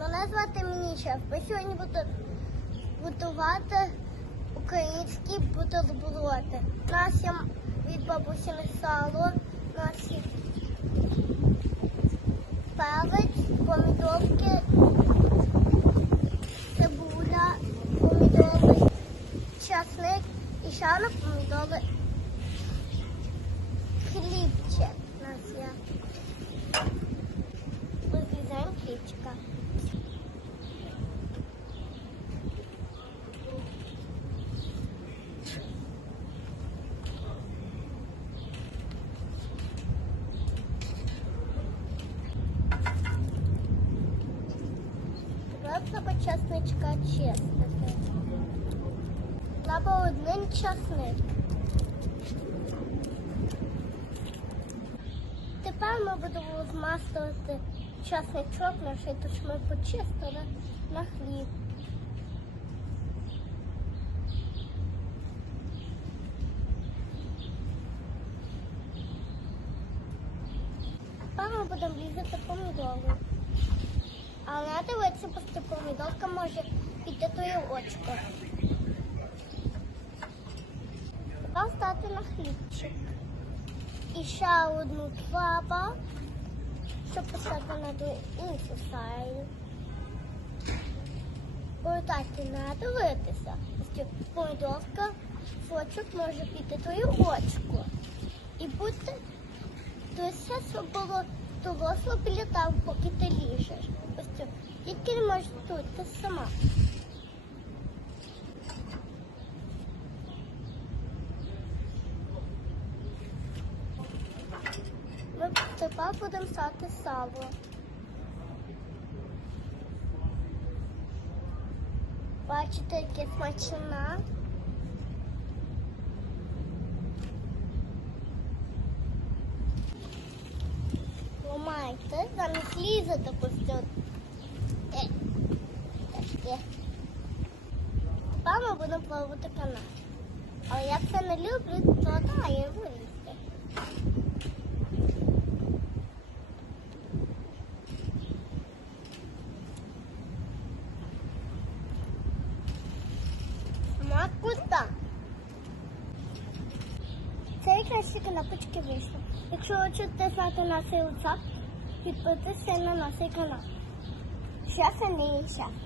Мене звати Міша. Ми сьогодні будемо готувати українські бутерброди. У нас є від бабусіни сало, у нас є перець, помідорки, цибуля, помідори, часник і на помідори. Хлібчик у нас є. Розрізаємо хлібчика. Треба часничка чистити. Треба один часник. Тепер ми будемо змастувати часничок наш, то що ми почистили на хліб. Тепер ми будемо різати помідори. Але дивитися, бо ця помідорка може піти твоє очко. Тепер стати на хлібчик. І ще одну треба, щоб поставити на іншу сторону. Повертати не дивитися. Помідорка, фочок може піти твоє очко. І бути то все, було доросло там, поки ти ліжеш. Тільки не можеш тут, ти сама. Ми тепер будемо сати сало. Бачите, яке смачна. Ламайте, замість лізати постійно. Е, таке. Тепер ми будемо пробувати канат. Але я це не люблю, то так, я вилізти. Макута. Це якраз ці кнопочки вийшло. Якщо хочете знати наш WhatsApp, підписуйтесь на наш канал. Ще сильніше. Па-па!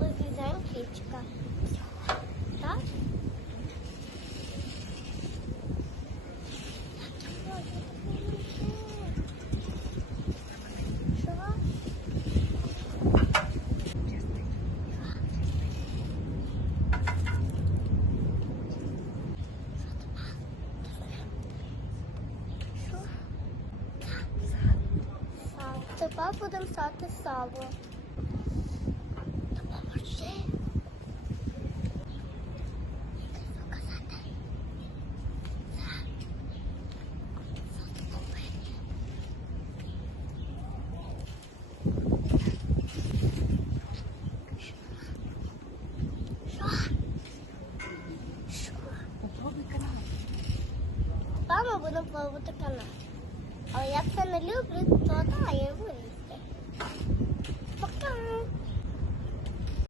Розрізаємо хлібчика. Так? Що? Що? Сало. Тепер будемо сати сало. Допоможи. Що? Що? Попробуй канал. А я це не люблю, то давай я його їсти. Пока!